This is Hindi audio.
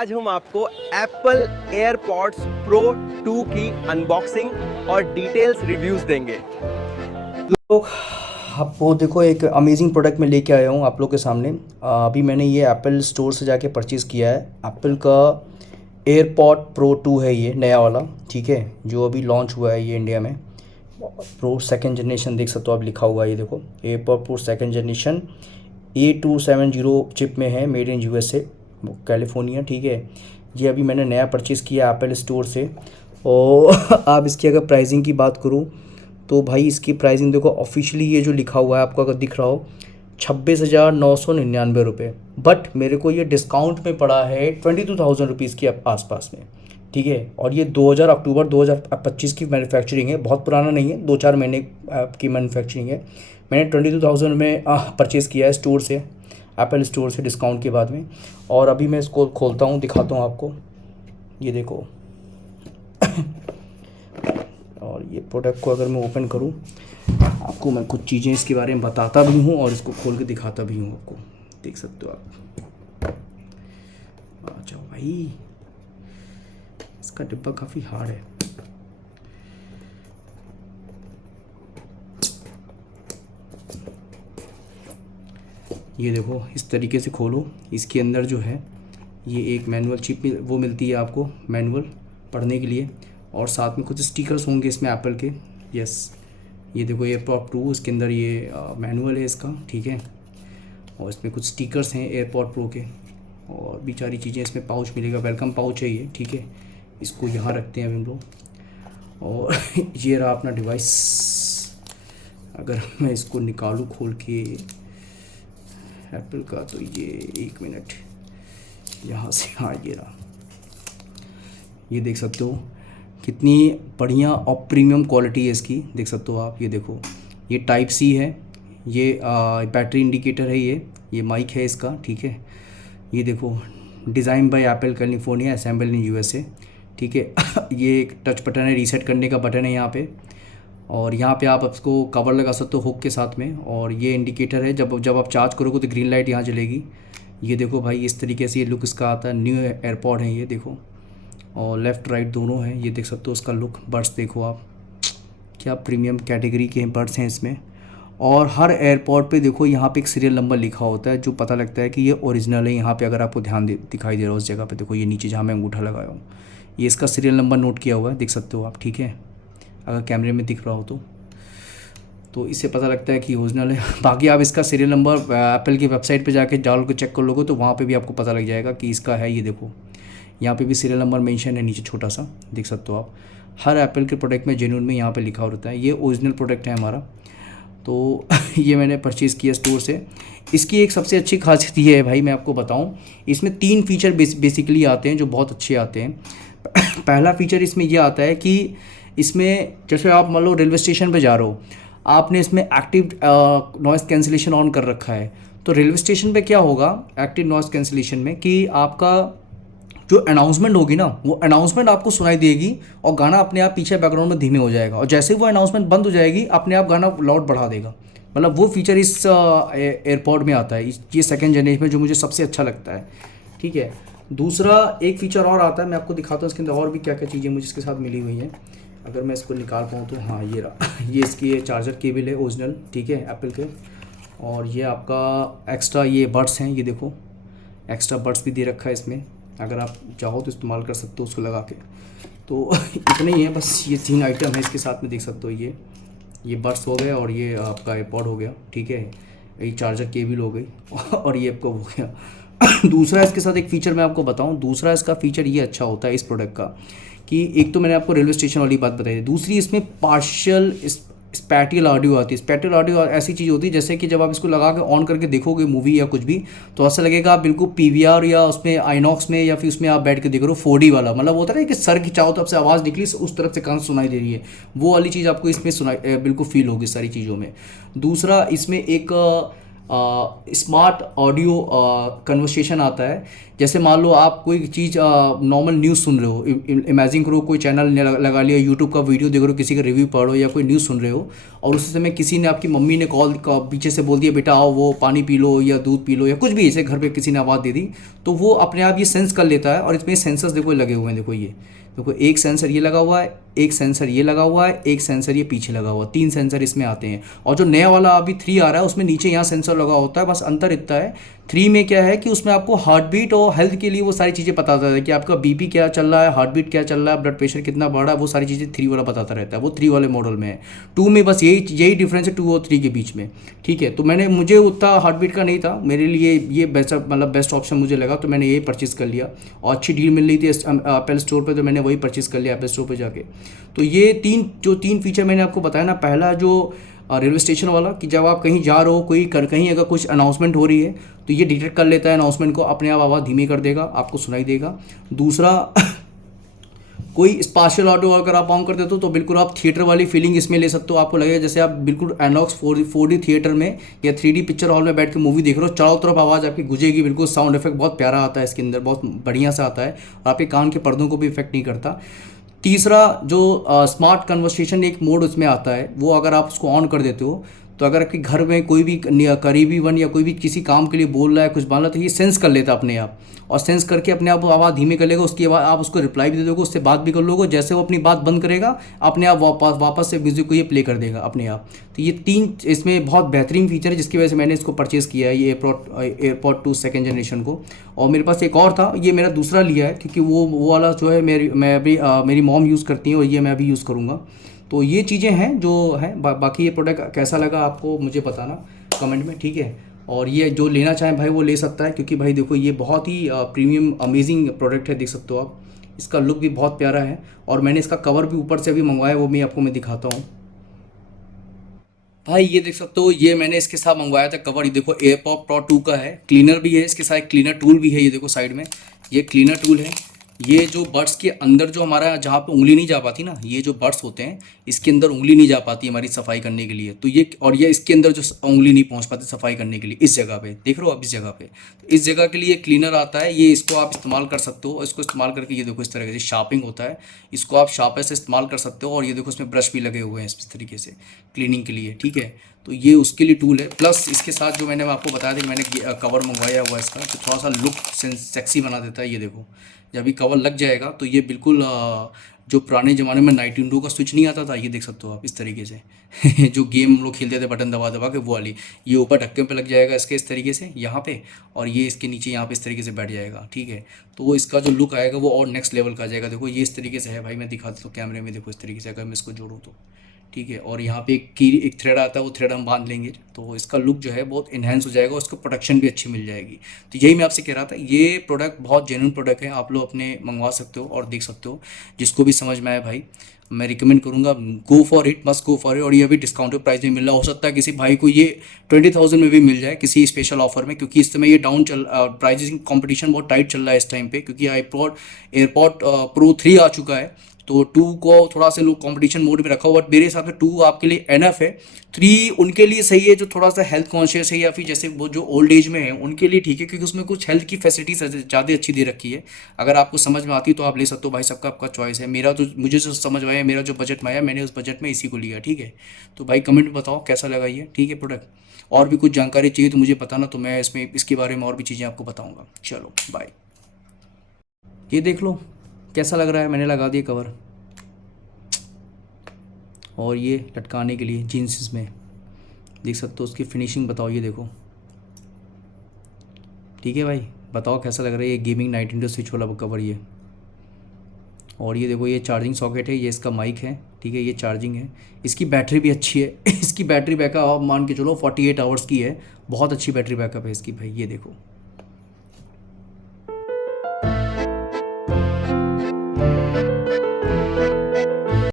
आज हम आपको एप्पल एयरपॉड्स प्रो 2 की अनबॉक्सिंग और डिटेल्स रिव्यूज देंगे। तो आपको देखो एक अमेजिंग प्रोडक्ट मैं लेके आया हूँ आप लोग के सामने। अभी मैंने ये एप्पल स्टोर से जाके परचेज़ किया है। एप्पल का एयरपॉड प्रो 2 है ये नया वाला, ठीक है, जो अभी लॉन्च हुआ है ये इंडिया में। प्रो सेकंड जनरेशन देख सकते हो आप, लिखा हुआ है ये देखो, AirPod pro second generation A270 chip में है, मेड इन USA कैलिफोर्निया, ठीक है। ये अभी मैंने नया परचेज़ किया एप्पल स्टोर से। और आप इसकी अगर प्राइसिंग की बात करूँ तो भाई इसकी प्राइसिंग देखो, ऑफिशियली ये जो लिखा हुआ है आपको अगर दिख रहा हो 26,999 रुपये, बट मेरे को ये डिस्काउंट में पड़ा है 22,000 रुपीज़ के आसपास में, ठीक है। और ये अक्टूबर 2025 की मैन्युफैक्चरिंग है, बहुत पुराना नहीं है, 2-4 महीने की मैन्युफैक्चरिंग है। मैंने 22,000 में परचेज़ किया है स्टोर से, एप्पल स्टोर से डिस्काउंट के बाद में। और अभी मैं इसको खोलता हूँ, दिखाता हूँ आपको, ये देखो। और ये प्रोडक्ट को अगर मैं ओपन करूँ आपको मैं कुछ चीज़ें इसके बारे में बताता भी हूँ और इसको खोल के दिखाता भी हूँ आपको, देख सकते हो आप। आ जाओ भाई, इसका डिब्बा काफ़ी हार्ड है। ये देखो इस तरीके से खोलो, इसके अंदर जो है ये एक मैनुअल चिप वो मिलती है आपको, मैनुअल पढ़ने के लिए, और साथ में कुछ स्टिकर्स होंगे इसमें एप्पल के। यस, ये देखो एयरपॉड 2, इसके अंदर ये मैनुअल है इसका, ठीक है। और इसमें कुछ स्टिकर्स हैं एयरपॉड प्रो के, और भी सारी चीज़ें इसमें। पाउच मिलेगा, वेलकम पाउच है ये, ठीक है। इसको यहाँ रखते हैं अभी हम लोग। और ये रहा अपना डिवाइस। अगर मैं इसको निकालूँ खोल के एप्पल का, तो ये 1 मिनट यहाँ से, हाँ ये रहा। ये देख सकते हो कितनी बढ़िया और प्रीमियम क्वालिटी है इसकी, देख सकते हो आप। ये देखो ये टाइप सी है, ये बैटरी इंडिकेटर है, ये माइक है इसका, ठीक है। ये देखो design by Apple California, assemble in USA, ठीक है। ये एक टच बटन है, रीसेट करने का बटन है यहाँ पे। और यहाँ पे आप इसको कवर लगा सकते हो हुक के साथ में। और ये इंडिकेटर है, जब आप चार्ज करोगे तो ग्रीन लाइट यहाँ जलेगी। ये देखो भाई इस तरीके से ये लुक इसका आता है। न्यू एयरपॉड है ये देखो, और लेफ़्ट राइट दोनों हैं, ये देख सकते हो उसका लुक। बड्स देखो आप, क्या प्रीमियम कैटेगरी के बड्स हैं इसमें। और हर एयरपॉड पे देखो यहाँ पे एक सीरियल नंबर लिखा होता है, जो पता लगता है कि ये ओरिजिनल है। यहाँ पे अगर आपको ध्यान दिखाई दे रहा हो उस जगह पे, देखो ये नीचे जहाँ मैं अंगूठा लगाया हूँ, ये इसका सीरियल नंबर नोट किया हुआ है, देख सकते हो आप, ठीक है। अगर कैमरे में दिख रहा हो तो इससे पता लगता है कि ओरिजिनल है। बाकी आप इसका सीरियल नंबर एप्पल की वेबसाइट पे जाके डाल के चेक कर लोगे तो वहाँ पे भी आपको पता लग जाएगा कि इसका है। ये देखो यहाँ पे भी सीरियल नंबर मेंशन है नीचे छोटा सा, देख सकते हो आप। हर एप्पल के प्रोडक्ट में जेन्युइन में यहाँ पे लिखा होता है। ये ओरिजिनल प्रोडक्ट है हमारा, तो ये मैंने परचेज़ किया स्टोर से। इसकी एक सबसे अच्छी खासियत ये है भाई, मैं आपको बताऊँ, इसमें 3 फीचर बेसिकली आते हैं जो बहुत अच्छे आते हैं। पहला फीचर इसमें ये आता है कि इसमें जैसे आप मान लो रेलवे स्टेशन पे जा रहे हो, आपने इसमें एक्टिव नॉइज़ कैंसिलेशन ऑन कर रखा है, तो रेलवे स्टेशन पे क्या होगा एक्टिव नॉइज़ कैंसिलेशन में, कि आपका जो अनाउंसमेंट होगी ना, वो अनाउंसमेंट आपको सुनाई देगी और गाना अपने आप पीछे बैकग्राउंड में धीमे हो जाएगा। और जैसे ही वो अनाउंसमेंट बंद हो जाएगी, अपने आप गाना लाउड बढ़ा देगा। मतलब वो फीचर इस एयरपॉड में आता है, ये सेकेंड जनरेशन में, जो मुझे सबसे अच्छा लगता है, ठीक है। दूसरा एक फीचर और आता है, मैं आपको दिखाता हूँ इसके अंदर और भी क्या क्या चीज़ें मुझे इसके साथ मिली हुई हैं। अगर मैं इसको निकाल पाऊँ तो, हाँ ये रहा। ये इसकी चार्जर केबल है ओरिजिनल, ठीक है, एप्पल के। और ये आपका एक्स्ट्रा ये बड्स हैं, ये देखो एक्स्ट्रा बड्स भी दे रखा है इसमें, अगर आप चाहो तो इस्तेमाल कर सकते हो उसको लगा के। तो इतने ही है बस, ये 3 आइटम है इसके साथ में, देख सकते हो। ये बड्स हो गया, और ये आपका एयरपॉड हो गया, ठीक है। ये चार्जर केबल हो गई, और ये आपका हो गया। दूसरा इसके साथ एक फ़ीचर मैं आपको बताऊं, दूसरा इसका फ़ीचर ये अच्छा होता है इस प्रोडक्ट का, कि एक तो मैंने आपको रेलवे स्टेशन वाली बात बताई, दूसरी इसमें पार्शियल स्पैटियल ऑडियो आती है। स्पैटियल ऑडियो ऐसी चीज़ होती है जैसे कि जब आप इसको लगा के ऑन करके देखोगे मूवी या कुछ भी, तो ऐसा लगेगा आप बिल्कुल PVR या उसमें आइनॉक्स में, या फिर उसमें आप बैठ के देख रहे हो 4D वाला। मतलब होता है ना कि सर की चारों तरफ से आवाज़ निकली, उस तरफ से कान सुनाई दे रही है, वो वाली चीज़ आपको इसमें सुनाई बिल्कुल फील होगी सारी चीज़ों में। दूसरा इसमें एक स्मार्ट ऑडियो कन्वर्सेशन आता है। जैसे मान लो आप कोई चीज़ नॉर्मल न्यूज़ सुन रहे हो, इमेजिन करो कोई चैनल लगा लिया, यूट्यूब का वीडियो देख रहे हो, किसी का रिव्यू पढ़ रहे हो या कोई न्यूज़ सुन रहे हो, और उसी समय किसी ने, आपकी मम्मी ने कॉल पीछे से बोल दिया बेटा आओ वो पानी पी लो या दूध पी लो या कुछ भी, ऐसे घर पे किसी ने आवाज़ दे दी, तो वो अपने आप ये सेंस कर लेता है। और इसमें सेंसर्स देखो लगे हुए हैं, देखो ये देखो, एक सेंसर ये लगा हुआ है, एक सेंसर ये लगा हुआ है, एक सेंसर ये पीछे लगा हुआ है, 3 सेंसर इसमें आते हैं। और जो नया वाला अभी 3 आ रहा है उसमें नीचे यहाँ सेंसर लगा होता है, बस अंतर इतना है 3 में क्या है कि उसमें आपको हार्ट बीट और हेल्थ के लिए वो सारी चीज़ें बताता है कि आपका बीपी क्या चल रहा है, हार्ट बीट क्या चल रहा है, ब्लड प्रेशर कितना बढ़ रहा है, वो सारी चीज़ें 3 वाला बताता रहता है, वो 3 वाले मॉडल में है। 2 में बस यही डिफरेंस है 2 और 3 के बीच में, ठीक है। तो मुझे उतना हार्ट बीट का नहीं था, मेरे लिए ये बेस्ट ऑप्शन मुझे लगा, तो मैंने ये परचेज़ कर लिया और अच्छी डील मिल रही थी एप्पल स्टोर पर, तो मैंने वही परचेज़ कर लिया एप्पल स्टोर पर जाके। तो ये 3 फीचर मैंने आपको बताया ना, पहला जो रेलवे स्टेशन वाला, कि जब आप कहीं जा रहे हो, कहीं अगर कुछ अनाउंसमेंट हो रही है तो ये डिटेक्ट कर लेता है अनाउंसमेंट को, अपने आप आवाज़ धीमी कर देगा, आपको सुनाई देगा। दूसरा कोई स्पाशियल ऑडियो अगर आप ऑन कर देते हो तो बिल्कुल आप थिएटर वाली फीलिंग इसमें ले सकते हो, आपको लगेगा जैसे आप बिल्कुल एनॉक्स 4D थिएटर में या 3D पिक्चर हॉल में बैठ के मूवी देख रहे हो, चारों तरफ आवाज़ आपकी गुजेगी, बिल्कुल साउंड इफेक्ट बहुत प्यारा आता है इसके अंदर, बहुत बढ़िया से आता है और आपके कान के पर्दों को भी इफेक्ट नहीं करता। तीसरा जो स्मार्ट कन्वर्सेशन एक मोड उसमें आता है, वो अगर आप उसको ऑन कर देते हो तो अगर आपके घर में कोई भी करीबी वन या कोई भी किसी काम के लिए बोल रहा है, कुछ बोल रहा है, तो ये सेंस कर लेता अपने आप, और सेंस करके अपने आप आवाज़ धीमे कर लेगा, उसके बाद आप उसको रिप्लाई भी दे दोगे, उससे बात भी कर लोगे, जैसे वो अपनी बात बंद करेगा अपने आप वापस से म्यूजिक को ये प्ले कर देगा अपने आप। तो ये 3 इसमें बहुत बेहतरीन फीचर है, जिसकी वजह से मैंने इसको परचेज़ किया है, ये एयरपॉड 2 सेकेंड जनरेशन को। और मेरे पास एक और था, ये मेरा दूसरा लिया है क्योंकि वो वाला जो है मेरी मॉम यूज़ करती हैं और ये मैं अभी यूज़ करूँगा। तो ये चीज़ें हैं जो हैं, बाकी ये प्रोडक्ट कैसा लगा आपको मुझे बताना कमेंट में, ठीक है। और ये जो लेना चाहें भाई वो ले सकता है, क्योंकि भाई देखो ये बहुत ही प्रीमियम अमेजिंग प्रोडक्ट है, देख सकते हो आप, इसका लुक भी बहुत प्यारा है। और मैंने इसका कवर भी ऊपर से अभी मंगवाया, वो मैं आपको दिखाता हूँ भाई। ये देख सकते हो, ये मैंने इसके साथ मंगवाया था कवर, ये देखो एयरपॉड प्रो 2 का है, क्लीनर भी है इसके साथ, क्लीनर टूल भी है, ये देखो साइड में ये क्लीनर टूल है। ये जो बड्स के अंदर जो हमारा जहाँ पे उंगली नहीं जा पाती ना, ये जो बड्स होते हैं इसके अंदर उंगली नहीं जा पाती हमारी सफाई करने के लिए, तो ये इसके अंदर जो उंगली नहीं पहुँच पाती सफाई करने के लिए, इस जगह पे देख रहे हो आप, इस जगह पे, तो इस जगह के लिए क्लीनर आता है, ये इसको आप इस्तेमाल कर सकते हो। इसको इस्तेमाल करके ये देखो इस तरह से शार्पिंग होता है, इसको आप शार्पर से इस्तेमाल कर सकते हो। और ये देखो इसमें ब्रश भी लगे हुए हैं इस तरीके से क्लीनिंग के लिए, ठीक है। तो ये उसके लिए टूल है। प्लस इसके साथ जो मैंने आपको बताया था कि मैंने कवर मंगवाया हुआ इसका, तो थोड़ा सा लुक सेक्सी बना देता है। ये देखो जब ये कवर लग जाएगा तो ये बिल्कुल जो पुराने ज़माने में नाइट विंडो का स्विच नहीं आता था, ये देख सकते हो आप इस तरीके से जो गेम हम लोग खेलते थे बटन दबा दबा के, वो वाली, ये ऊपर ढक्कन पे लग जाएगा इसके इस तरीके से यहाँ पे, और ये इसके नीचे यहाँ पे इस तरीके से बैठ जाएगा, ठीक है। तो वो इसका जो लुक आएगा वो और नेक्स्ट लेवल का आ जाएगा। देखो ये इस तरीके से है भाई, मैं दिखा देता हूँ कैमरे में, देखो इस तरीके से अगर मैं इसको जोड़ूँ तो, ठीक है। और यहाँ पे एक थ्रेड आता है, वो थ्रेड हम बांध लेंगे तो इसका लुक जो है बहुत इन्हेंस हो जाएगा, उसको प्रोटेक्शन भी अच्छी मिल जाएगी। तो यही मैं आपसे कह रहा था, ये प्रोडक्ट बहुत जेन्युइन प्रोडक्ट है, आप लोग अपने मंगवा सकते हो और देख सकते हो, जिसको भी समझ में आए भाई मैं रिकमेंड करूँगा, go for it, must go for it. और ये अभी डिस्काउंटेड प्राइस में मिल रहा, हो सकता है किसी भाई को ये 20,000 में भी मिल जाए किसी स्पेशल ऑफर में, क्योंकि इस समय ये डाउन प्राइसिंग कंपटीशन बहुत टाइट चल रहा है इस टाइम पे, क्योंकि एयरपॉड प्रो 3 आ चुका है, तो 2 को थोड़ा सा लोग कंपटीशन मोड में रखा हुआ, बट मेरे हिसाब से 2 आपके लिए एनफ है। 3 उनके लिए सही है जो थोड़ा सा हेल्थ कॉन्शियस है, या फिर जैसे वो जो ओल्ड एज में है उनके लिए ठीक है, क्योंकि उसमें कुछ हेल्थ की फैसिलिटीज ज़्यादा अच्छी दे रखी है। अगर आपको समझ में आती तो आप ले सकते हो भाई, सबका आपका चॉइस है। मेरा तो मुझे जो समझ में आया, मेरा जो बजट में आया, मैंने उस बजट में इसी को लिया, ठीक है। तो भाई कमेंट में बताओ कैसा लगा ये, ठीक है प्रोडक्ट। और भी कुछ जानकारी चाहिए तो मुझे बताना, तो मैं इसके बारे में और भी चीज़ें आपको बताऊँगा। चलो बाय। ये देख लो कैसा लग रहा है, मैंने लगा दिया कवर, और ये लटकाने के लिए जीन्स में देख सकते हो, उसकी फिनिशिंग बताओ, ये देखो, ठीक है भाई बताओ कैसा लग रहा है ये गेमिंग नाइट विंडो स्विच वाला कवर ये। और ये देखो ये चार्जिंग सॉकेट है, ये इसका माइक है, ठीक है, ये चार्जिंग है, इसकी बैटरी भी अच्छी है इसकी बैटरी बैकअप आप मान के चलो 48 आवर्स की है, बहुत अच्छी बैटरी बैकअप है इसकी भाई, ये देखो।